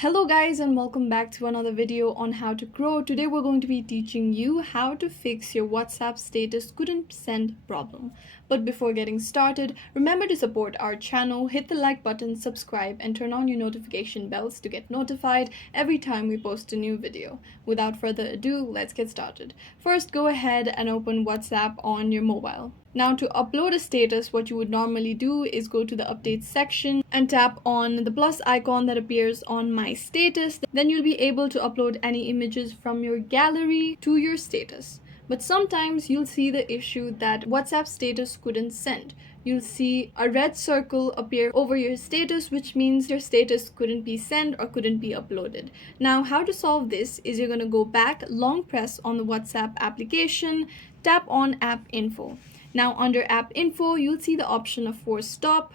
Hello guys and welcome back to another video on how to grow. Today we're going to be teaching you how to fix your WhatsApp status couldn't send problem. But before getting started, remember to support our channel, hit the like button, subscribe and turn on your notification bells to get notified every time we post a new video. Without further ado, let's get started. First, go ahead and open WhatsApp on your mobile. Now to upload a status, what you would normally do is go to the updates section and tap on the plus icon that appears on my status. Then you'll be able to upload any images from your gallery to your status. But sometimes you'll see the issue that WhatsApp status couldn't send. You'll see a red circle appear over your status, which means your status couldn't be sent or couldn't be uploaded. Now, how to solve this is you're going to go back, long press on the WhatsApp application, tap on app info. Now under app info, you'll see the option of force stop.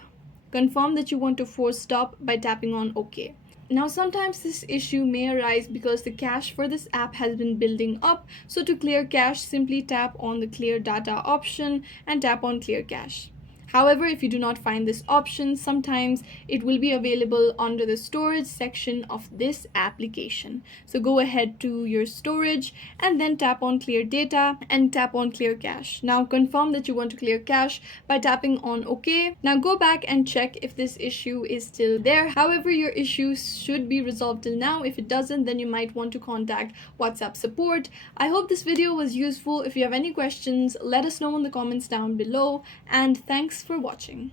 Confirm that you want to force stop by tapping on OK. Now sometimes this issue may arise because the cache for this app has been building up. So to clear cache, simply tap on the clear data option and tap on clear cache. However, if you do not find this option, sometimes it will be available under the storage section of this application. So go ahead to your storage and then tap on clear data and tap on clear cache. Now confirm that you want to clear cache by tapping on OK. Now go back and check if this issue is still there. However, your issue should be resolved till now. If it doesn't, then you might want to contact WhatsApp support. I hope this video was useful. If you have any questions, let us know in the comments down below, and thanks for watching.